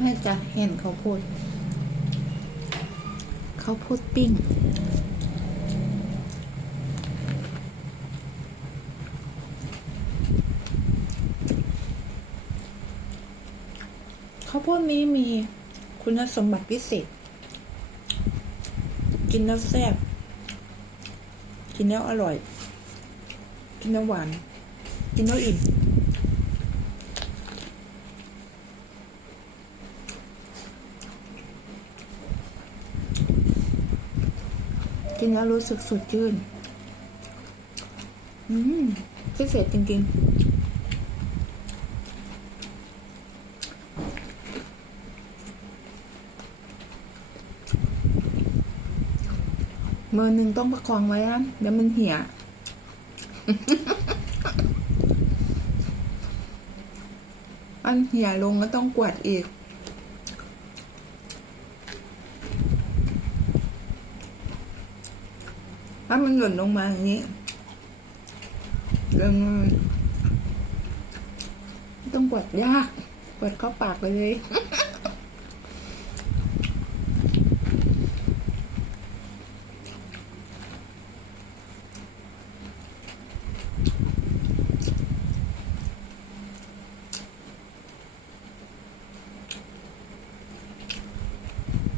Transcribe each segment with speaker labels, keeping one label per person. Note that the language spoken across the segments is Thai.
Speaker 1: แม่จะเห็นเขาวโพูด เขาวโพูดปิ้ง ข้าวโพดนี้มีคุณสมบัติพิเศษ กินแล้วแซ่บ กินแล้วอร่อย กินแล้วหวาน กินแล้วอิ่ม กินแล้วรู้สึกสดชื่น อืมพิเศษจริง ๆมือหนึ่งต้องประคองไว้นะเดี๋ยวมันเหี่ย อันเหี่ยลงก็ต้องกวาดอีก ถ้ามันหล่นลงมาอย่างนี้เรื่องต้องกวดยากกวดเข้าปากเลย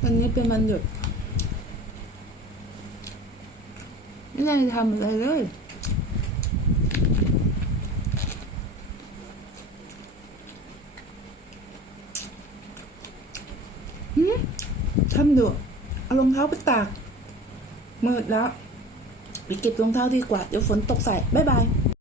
Speaker 1: วันนี้เป็นวันหยุด ไม่ได้ทำอะไรเลยทำดูเอารองเท้าไปตากมืดแล้ว ไปเก็บรองเท้าดีกว่า เดี๋ยวฝนตกใส่ บ๊ายบาย